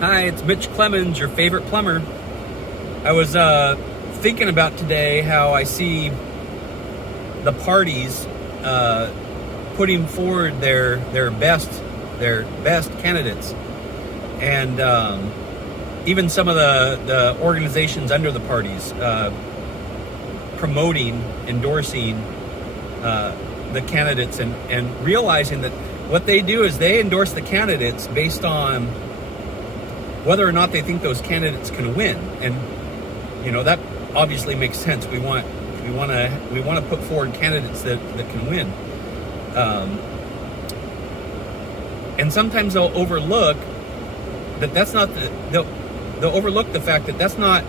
Hi, it's Mitch Clemens, your favorite plumber. I was thinking about today how I see the parties putting forward their best candidates, and even some of the organizations under the parties promoting, endorsing the candidates, and realizing that what they do is they endorse the candidates based on whether or not they think those candidates can win. And that obviously makes sense. We want to put forward candidates that can win. And sometimes they'll overlook that's not they'll overlook the fact that that's not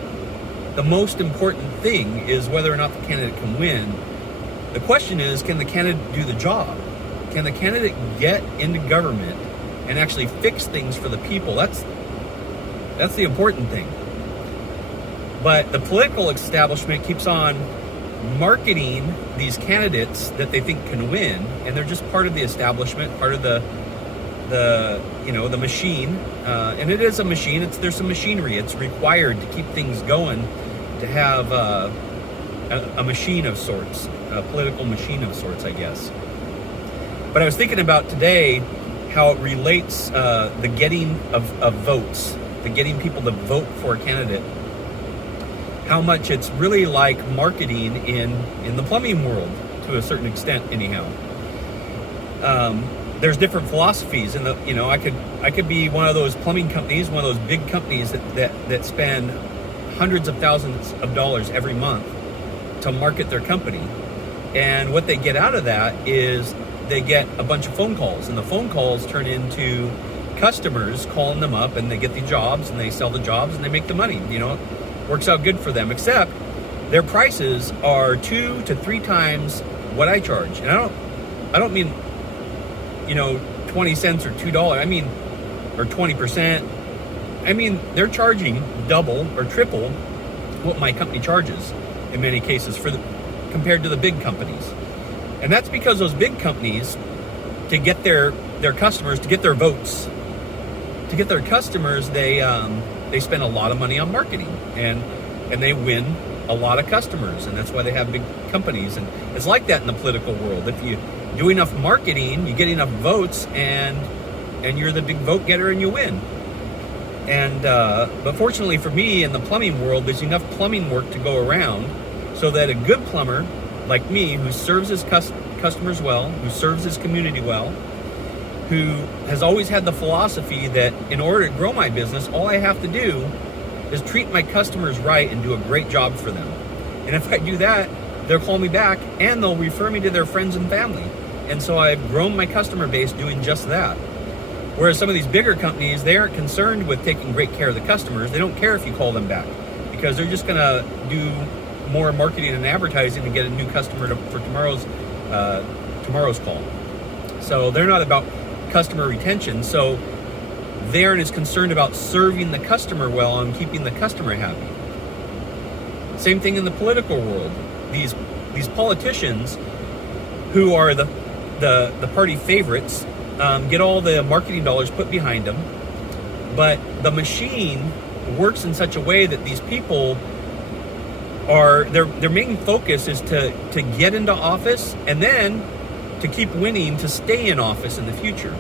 the most important thing, is whether or not the candidate can win. The question is, can the candidate do the job? Can the candidate get into government and actually fix things for the people? That's the important thing. But the political establishment keeps on marketing these candidates that they think can win, and they're just part of the establishment, part of the machine. And it is a machine. There's some machinery. It's required to keep things going, to have a machine of sorts, a political machine of sorts, I guess. But I was thinking about today how it relates the getting of votes, the getting people to vote for a candidate, how much it's really like marketing in the plumbing world, to a certain extent anyhow. There's different philosophies, and I could be one of those plumbing companies, one of those big companies that spend hundreds of thousands of dollars every month to market their company. And what they get out of that is they get a bunch of phone calls, and the phone calls turn into customers calling them up, and they get the jobs, and they sell the jobs, and they make the money. It works out good for them, except their prices are 2 to 3 times what I charge. And I don't mean 20 cents or $2. I mean, or 20%. I mean, they're charging double or triple what my company charges in many cases compared to the big companies. And that's because those big companies, to get their customers, to get their votes, to get their customers, they spend a lot of money on marketing, and they win a lot of customers, and that's why they have big companies. And it's like that in the political world. If you do enough marketing, you get enough votes, and you're the big vote getter, and you win. And but fortunately for me, in the plumbing world, there's enough plumbing work to go around, so that a good plumber like me, who serves his customers well, who serves his community well, who has always had the philosophy that in order to grow my business, all I have to do is treat my customers right and do a great job for them. And if I do that, they'll call me back, and they'll refer me to their friends and family. And so I've grown my customer base doing just that. Whereas some of these bigger companies, they aren't concerned with taking great care of the customers. They don't care if you call them back, because they're just going to do more marketing and advertising to get a new customer for tomorrow's call. So they're not about customer retention. So they aren't as concerned about serving the customer well and keeping the customer happy. Same thing in the political world. These politicians, who are the party favorites, get all the marketing dollars put behind them, but the machine works in such a way that these people are their main focus is to get into office, and then to keep winning, to stay in office in the future.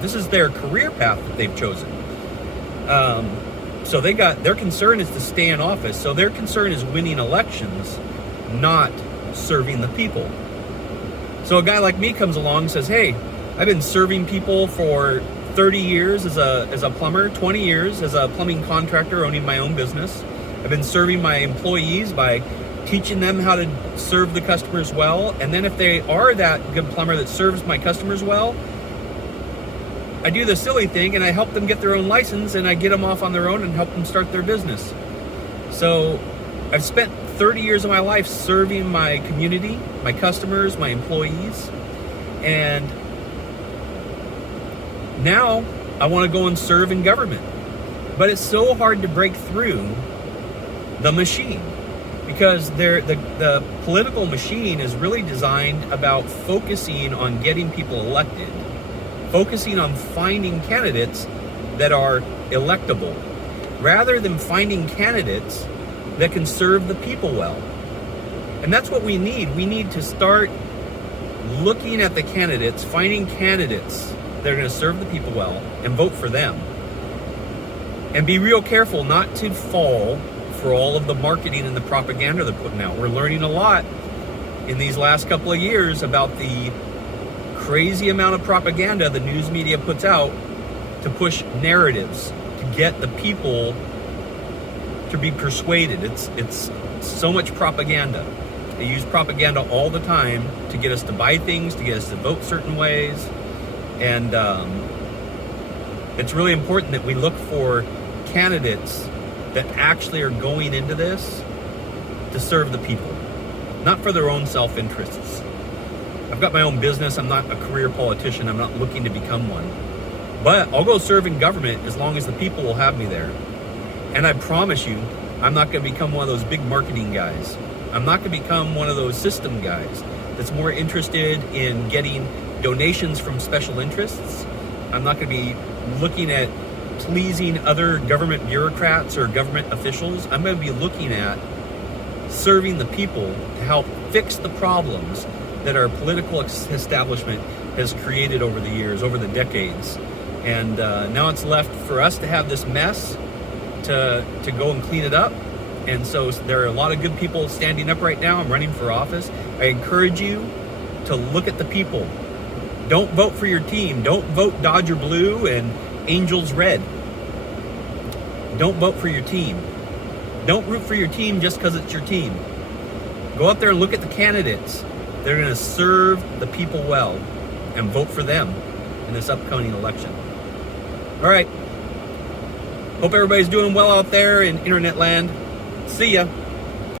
This is their career path that they've chosen. So their concern is to stay in office. So their concern is winning elections, not serving the people. So a guy like me comes along and says, "Hey, I've been serving people for 30 years as a plumber, 20 years as a plumbing contractor owning my own business. I've been serving my employees by teaching them how to serve the customers well. And then if they are that good plumber that serves my customers well, I do the silly thing and I help them get their own license, and I get them off on their own and help them start their business." So I've spent 30 years of my life serving my community, my customers, my employees, and now I want to go and serve in government. But it's so hard to break through the machine, because the political machine is really designed about focusing on getting people elected, focusing on finding candidates that are electable, rather than finding candidates that can serve the people well. And that's what we need. We need to start looking at the candidates, finding candidates that are going to serve the people well, and vote for them. And be real careful not to fall for all of the marketing and the propaganda they're putting out. We're learning a lot in these last couple of years about the crazy amount of propaganda the news media puts out to push narratives, to get the people to be persuaded. It's so much propaganda. They use propaganda all the time to get us to buy things, to get us to vote certain ways. And it's really important that we look for candidates that actually are going into this to serve the people, not for their own self-interests. I've got my own business. I'm not a career politician. I'm not looking to become one. But I'll go serve in government as long as the people will have me there. And I promise you, I'm not going to become one of those big marketing guys. I'm not going to become one of those system guys that's more interested in getting donations from special interests. I'm not going to be looking at pleasing other government bureaucrats or government officials. I'm going to be looking at serving the people to help fix the problems that our political establishment has created over the years, over the decades. And now it's left for us to have this mess to go and clean it up. And so there are a lot of good people standing up right now. I'm running for office. I encourage you to look at the people. Don't vote for your team. Don't vote Dodger blue and Angels red. Don't vote for your team. Don't root for your team just because it's your team. Go out there and look at the candidates. They're going to serve the people well, and vote for them in this upcoming election. All right. Hope everybody's doing well out there in internet land. See ya.